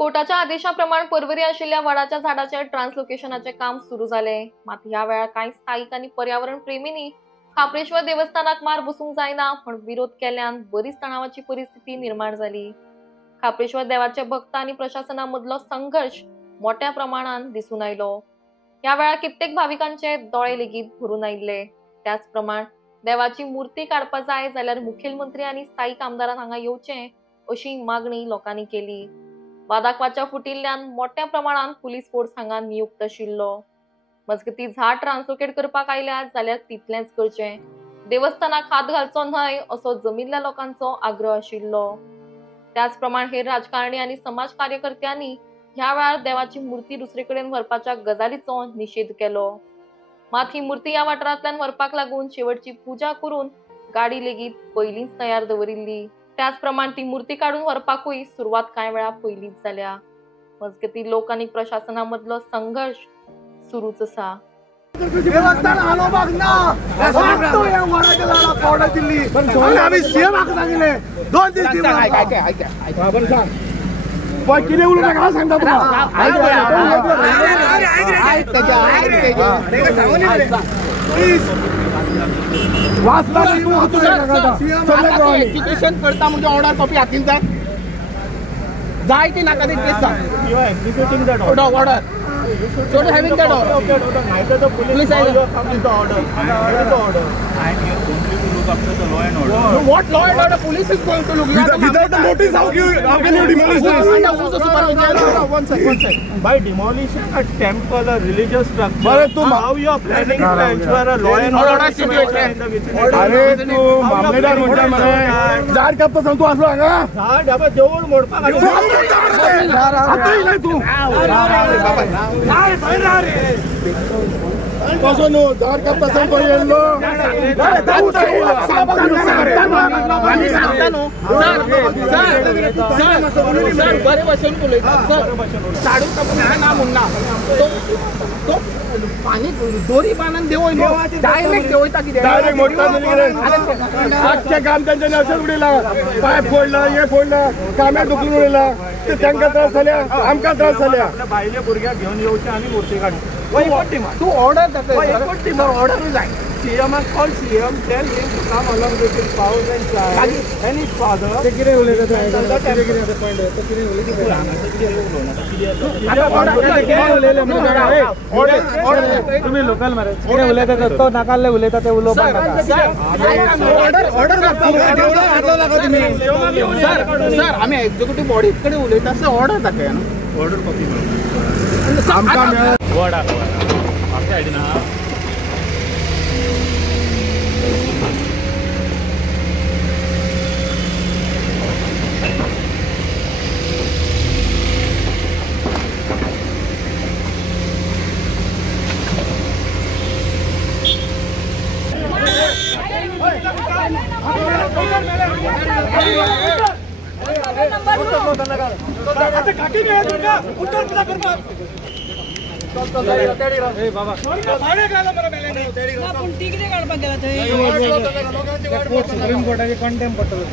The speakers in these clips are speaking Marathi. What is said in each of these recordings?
कोर्टाच्या आदेशाप्रमाणे परवरी आशिल्ल्या वडाच्या झाडाचे ट्रान्सलोकेशनाचे काम सुरू झाले। मात्र ह्या वेळा काही स्थायिक आणि पर्यावरण प्रेमींनी खापरेश्वर देवस्थानाक मार बसूंक जायना पण विरोध केल्यान बरीच तणावाची परिस्थिती निर्माण झाली। खापरेश्वर देवाचे भक्त आणि प्रशासनामधलो संघर्ष मोठ्या प्रमाणात दिसून आयलो। ह्या वेळा कित्येक भाविकांचे दोळे लेगीत भरून आयिल्ले। त्याचप्रमाणे देवाची मूर्ती काढपा जाय जाल्यार मुखेलमंत्री आणि स्थायिक आमदारान हांगा येवचें अशी मागणी लोकांनी केली। वादाक वाचा फुटिल्ल्यान मोठ्या प्रमाणात पुलीस फोर्स हांगा नियुक्त आशिल्लो। मजगती झाड ट्रान्सलोकेट करपाक आयल्यात जाल्यार तितलेंच करचें, देवस्थानाक हात घालचो न्हय असो जमिल्ल्या लोकांचो आग्रह आशिल्लो। त्याचप्रमाणे हेर राजकारणी आणि समाज कार्यकर्त्यांनी ह्या वेळार देवाची मूर्ती दुसरे कडेन व्हरपाच्या गजालीचो निषेध केलो। मात ही मूर्ती ह्या वाठारांतल्यान व्हरपाक लागून शेवटची पूजा करून गाडी लेगीत पयलींच तयार दवरिल्ली। त्याचप्रमाणे ती मूर्ती काढून व्हरपाकूय सुरवात कांय वेळा पयलींच जाल्या। मजगती लोक आणि प्रशासनामधलो संघर्ष सुरूच आसा। देवस्थान हालोवपाक ना तो हे वडाच्या झाडाक पावडर दिल्ली आनी आमी सीएम हाका सांगिल्ले 2 दीस बरोबर सांग पण कितें उलट नाका सांगता तुका वाचला एज्युकेशन करता म्हणजे ऑर्डर कॉपी हातीन जाय ती नाका ती case executing that order so to having that order neither the police will come with the order and the order and you are going to look after the law and order. What law and order? Police is going to look without the notice. How can you demolish this? Who's the supervisor? One second. By demolishing a temple, a religious structure, how you are planning to ensure a law and order situation in the vicinity? अरे तू मामलेदार म्हणता मरे झाड कापता सांग तू असलो हांगा झाड बाबा देऊळ मोडपाक आता इलाय तू कसो न्हू झाड कापता सांग पळय येयलो सर बरे भशेन उलयता सर झाडू कापून ना म्हणना तो पाणी दोरी बांदून देवय न्हू डायरेक्ट देवयता कितें डायरेक्ट मोडटा आजचे काम त्यांच्यानी असेच उडयला पायप फोडला हे फोडला काम्यार दुखून उडयला ते तांकां त्रास जाल्या आमकां त्रास जाल्या आपल्या बायले भुरग्याक घेवन येवचे आनी मूर्ती काडची तू ऑर्डर दाखय ऑर्डर जाय CM has called CM, tell him to come along with his spouse and child and his father. ते कितें उलयता ते कितें पॉइंट तो कितें उलयता तुम्ही लोकल मरे कितें उलयता तो नाकाल्ले उलयता ते उलोवपाक ऑर्डर सर आम्ही एक्झिक्युटिव्ह बॉडी कडे उलयता सर ऑर्डर दाखय ऑर्डर कॉपी आमकां वडा आमच्या सायडीन आहा सुप्रीम कोर्टाचे कंटेम पडटलो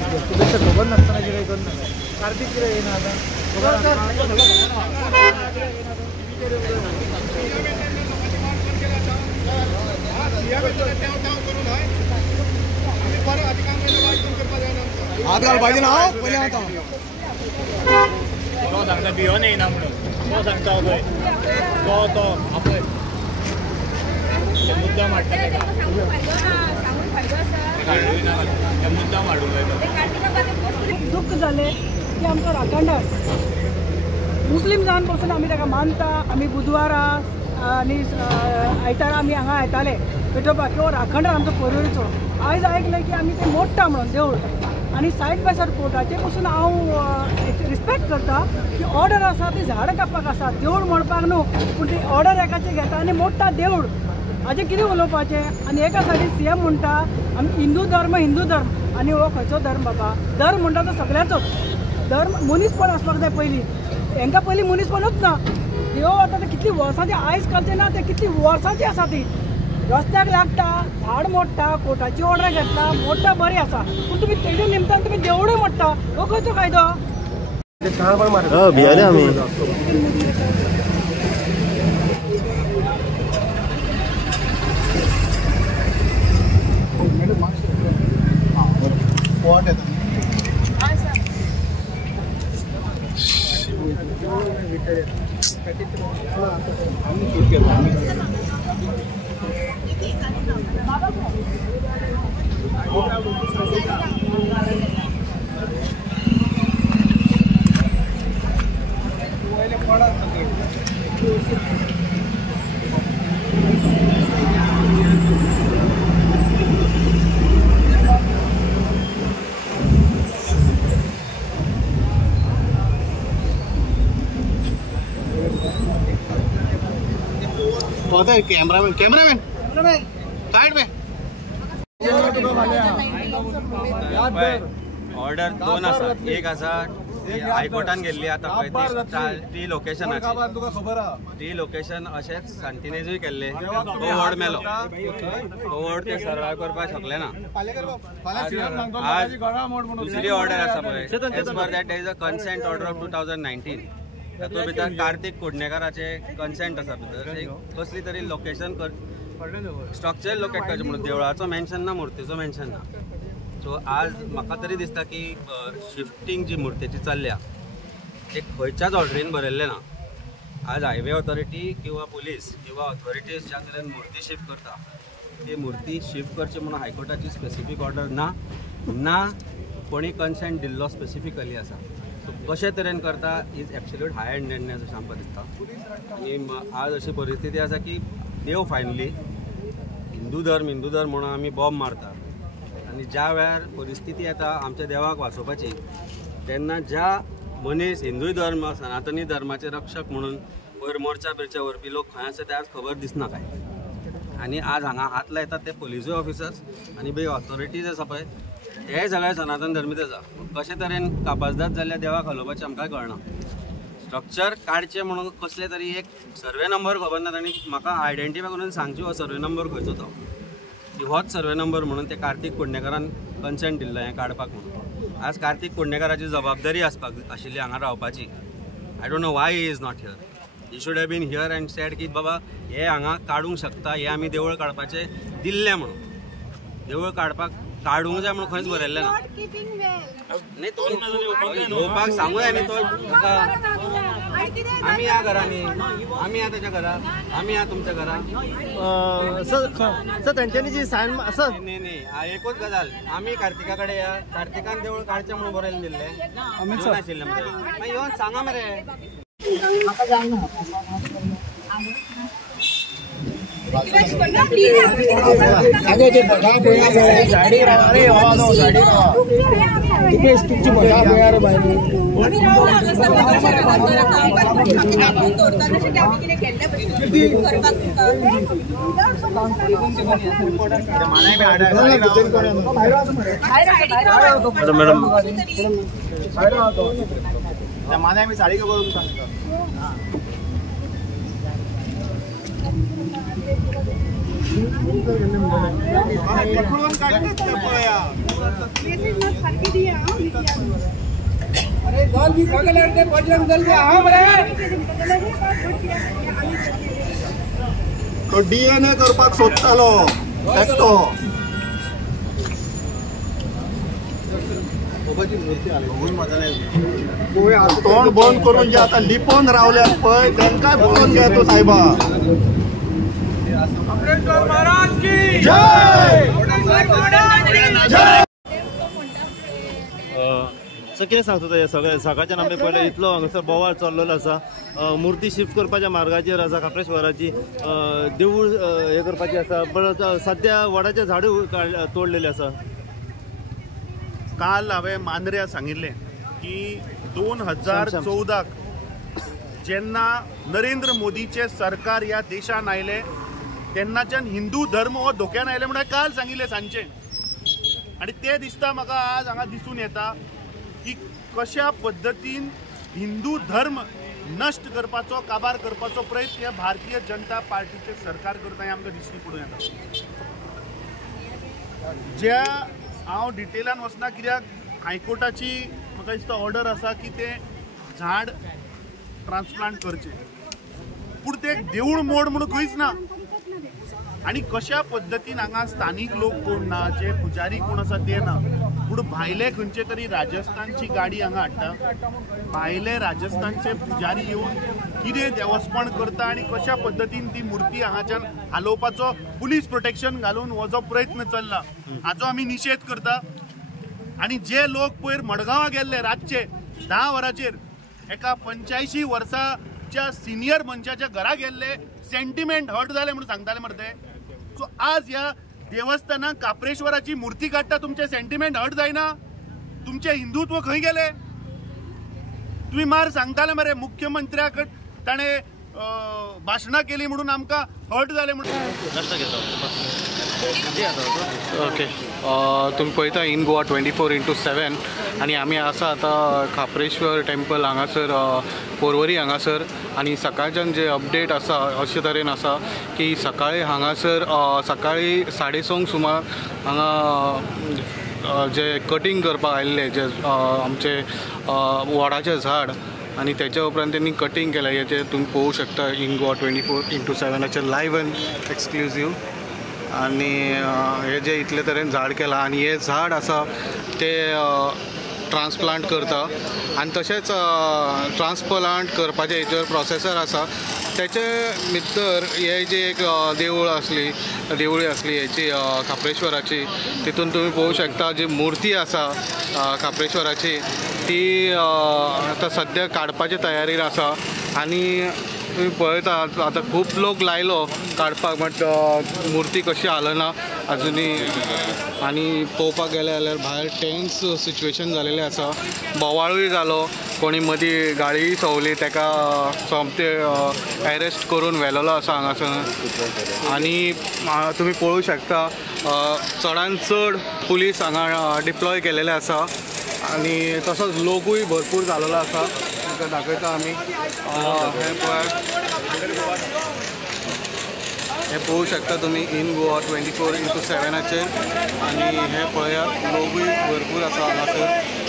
खबर नासतना कितें करना कार्तिक कितें येना आतां आग पाहिजे ना पयलीं आता तो सांगता भियोन येना म्हणून तो सांगता तो आपले मुद्दाम हाडटा तेका मुद्दाम हाडूंक जाय दुःख जालें की आमकां राखणदार मुस्लीम जावन पासून आमी ताका मानता आमी बुधवारां आनी आयतारा आमी हांगा येताले पेटोवपाक किंवा राखणदार आमचो परवरीचो आयज आयकलें की आमी तें मोडटा म्हणून देवूळ आणि सायड बाय सायड कोर्टाचे पासून हांव रिस्पेक्ट करता की ऑर्डर आसा ती झाडां कापपाक आसा देवूळ मोडपाक न्हू पूण ती ऑर्डर एकाची घेता आनी मोडटा देवूळ हाजें कितें उलोवपाचें आनी एका सायडीन सीएम म्हणटा आमी हिंदू धर्म आनी हो खंयचो धर्म बाबा धर्म म्हणटा तो सगळ्याचोच धर्म मनीसपण आसपाक जाय पयलीं हांकां पयलीं मनीसपणूच ना देव आतां ते कितलीं वर्सांचे आयज कालचे ना ते कितलीं वर्सांची आसा ती रस्त्याक लागता झाड मोडटा कोर्टाची ऑर्डर घेता मोडटा बरी आसा पूण तुमी तेजे निमतान तुमी देवळूय मोडटा हो खंयचो कायदो भियाले आम्ही कैमरामैन साइड में ऑर्डर 2 आसा. एक आसा हायकोर्टान गेल्ली आतां पळय ती लोकेशनाची ती लोकेशन अशेंच सांतिनेजूय केल्ले तो वड मेलो तो वड ते सर्वाय करपाक शकले ना. आज दुसरी ऑर्डर आसा पळय as per that there is a consent order of 2019 तातूंत भितर कार्तिक कुडणेकाराचे कन्सेंट आसा भितर कसली तरी लोकेशन स्ट्रक्चर लोकेट करचें म्हणून देवळाचो मेन्शन ना मुर्तीचो मेन्शन ना. सो आज म्हाका तरी दिसता की शिफ्टिंग जी मुर्तेची चल्ल्या ते खंयच्याच ऑर्डरीन बरयल्लें ना. आज हायवे ऑथॉरिटी किंवा पुलीस किंवा ऑथॉरिटीज ज्या तरेन मुर्ती शिफ्ट करता ती मुर्ती शिफ्ट करची म्हणून हायकोर्टाची स्पेसिफीक ऑर्डर ना कोणी कन्सेंट दिल्लो स्पेसिफिकली आसा. सो कशे तरेन करता इज एब्सोल्यूट हाय हँडेडनेस अशें आमकां दिसता. आनी आज अशी परिस्थिती आसा की देव फायनली हिंदू धर्म म्हणून आमी बॉम्ब मारता आनी ज्या वेळार परिस्थिती येता आमच्या देवाक वाचोवपाची तेन्ना ज्या मनीस हिंदूय धर्म सनातनी धर्माचे रक्षक म्हणून वयर मोर्चा बिर्चा व्हरपी लोक खंय आसा ते आज खबर दिसना काय. आनी आज हांगा हात लायतात ते पुलिसूय ऑफिसर्स आनी बी ऑथॉरिटीज आसा पळय हे सगळे सनातन धर्मीच आसा. कशे तरेन कापाजदाद जाल्ल्या देवाक हलोवपाचें आमकां कळना. स्ट्रक्चर काडचें म्हणून कसले तरी एक सर्वे नंबर खबर ना तांणी म्हाका आयडेंटिफाय करून सांगची हो सर्वे नंबर खंयचो तो की होच सर्वे नंबर म्हणून ते कार्तिक कुडणेकारान कन्सेंट दिल्लो हें काडपाक म्हणून. आज कार्तिक कुडणेकाराची जबाबदारी आशिल्ली हांगा रावपाची. I don't know why he is not here. He should have been here and said की बाबा हे हांगा काडूंक शकता हे आमी देवूळ काडपाचें दिल्लें म्हणून. देवूळ काडूंक जाय म्हणून खंयच बरयल्लें ना. न्ही तो घेवपाक सांगूं जाय न्ही तो आमी या घरांनी आमी या तेच्या घरा आमी या तुमच्या घरा सर तेंच्यांनी जी सायन सर न्ही एकूच गजाल आमी कार्तिका कडेन या कार्तिकान देवूळ काडचें म्हणून बरयल्लें दिल्लें नाशिल्लें मरे मागीर येवन सांगा मरे. माने आम्ही साडी करून सांगतो. तो DNA करपाक सोदतालो एकटो. तोंड बंद करून जे आता लिपोन रावल्यात पळय तेंकाय बोलून घ्या तो साहेबा. कितें सांगता ते सगळे सकाळच्यान आमी पयले इतलो हांगासर बोवाळ चल्लेलो आसा. मुर्ती शिफ्ट करपाच्या मार्गाचेर आसा काप्रेश्वराची देवूळ हे करपाची आसा पण सध्या वडाचे झाडूय तोडलेले आसा. काल हांवें मांद्र्या सांगिल्लें की 2014 जेन्ना नरेंद्र मोदीचे सरकार ह्या देशान आयले तेन्नाच्यान हिंदू धर्म हो धोक्यान आयले म्हणून काल सांगिल्लें सांजचें. आनी ते दिसता म्हाका आज हांगा दिसून येता की कशा पद्दतीन हिंदू धर्म नष्ट करपाचो काबार करपाचो प्रयत्न ह्या भारतीय जनता पार्टीचे सरकार करता हें आमकां दिसून पडूं येता. ज्या हांव डिटेलान वचना कित्याक हायकोर्टाची म्हाका दिसता ऑर्डर आसा की ते झाड ट्रान्सप्लांट करचे, पूण ते देवूळ मोड म्हणून खंयच ना. आणि कशा पद्दतीन हांगा स्थानिक लोक कोण ना, जे पुजारी कोण आसा ते ना, पूण भायले खंयचे तरी राजस्थानची गाडी हांगा हाडटा. भायले राजस्थानचे पुजारी येवन कितें देवस्पण करता आनी कशा पद्दतीन ती मुर्ती हांगाच्यान हालोवपाचो पुलीस प्रोटेक्शन घालून हो जो प्रयत्न चल्ला हाचो आमी निशेध करता. आणि जे लोक पयर मडगांवां गेल्ले रातचे 10 वरांचेर एका 85 वर्साच्या सिनियर मनशाच्या घरा गेल्ले, सेंटिमेंट हर्ट जाले म्हणून सांगताले मरे ते. सो आज ह्या देवस्थानाक काप्रेश्वराची मुर्ती काडटा, तुमचे सेंटिमेंट हर्ट जायना? तुमचे हिंदुत्व खंय गेले? तुम्ही मार सांगताले मरे मुख्यमंत्र्याक ताणे भाशणां केली म्हणून आमकां हर्ट जाले म्हणून. ओके, तुम्ही पळयता इन गोवा 24/7 आणि आमी आसा आतां खापरेश्वर टेम्पल हांगासर पोरवरी हांगासर. आणि सकाळच्यान जे अपडेट आसा अशे तरेन आसा की सकाळी हांगासर सकाळी 6:30 सुमार हांगा जे कटिंग करपाक आयिल्ले जे आमचे वडाचें झाड आणि त्याच्या उपरांत त्यांनी कटिंग केलं. याचे तुम्ही पळोवू शकता in Goa 24/7 live and exclusive. आणि हे जे इतले तरेन झाड केलां आणि हे झाड आसा ते ट्रान्सप्लांट करता आणि तशेंच ट्रान्सप्लांट करपाचे हेचेर प्रोसेसर आसा. त्याचे भितर हे जे एक देवळी असली हेची खापरेश्वराची, तितून तुम्ही पळोवू शकता जी मूर्ती आसा खापरेश्वराची ती आता सध्या काडपाचे तयारीर आसा. आणि तुम्ही पळयता आता खूप लोक लायलो काडपाक, बट मुर्ती कशी हालना अजुनी. आणि पळोवपाक गेले जाल्यार भायर टेन्स सिच्युएशन जालेलें आसा. बोवाळूय जालो, कोणी मदीं गाडी सवली ताका सोमते अरेस्ट करून व्हेलेलो आसा हांगासर. आणि तुम्ही पळोवू शकता चडान चड पुलीस हांगा डिप्लॉय केलेले आसा आणि तसोच लोकूय भरपूर जालेलो आसा. ताका दाखयता आमी. हे पळोवू शकता तुम्ही इन गोवा 24/7 आणि हे पळयात लोकूय भरपूर आसा हांगासर.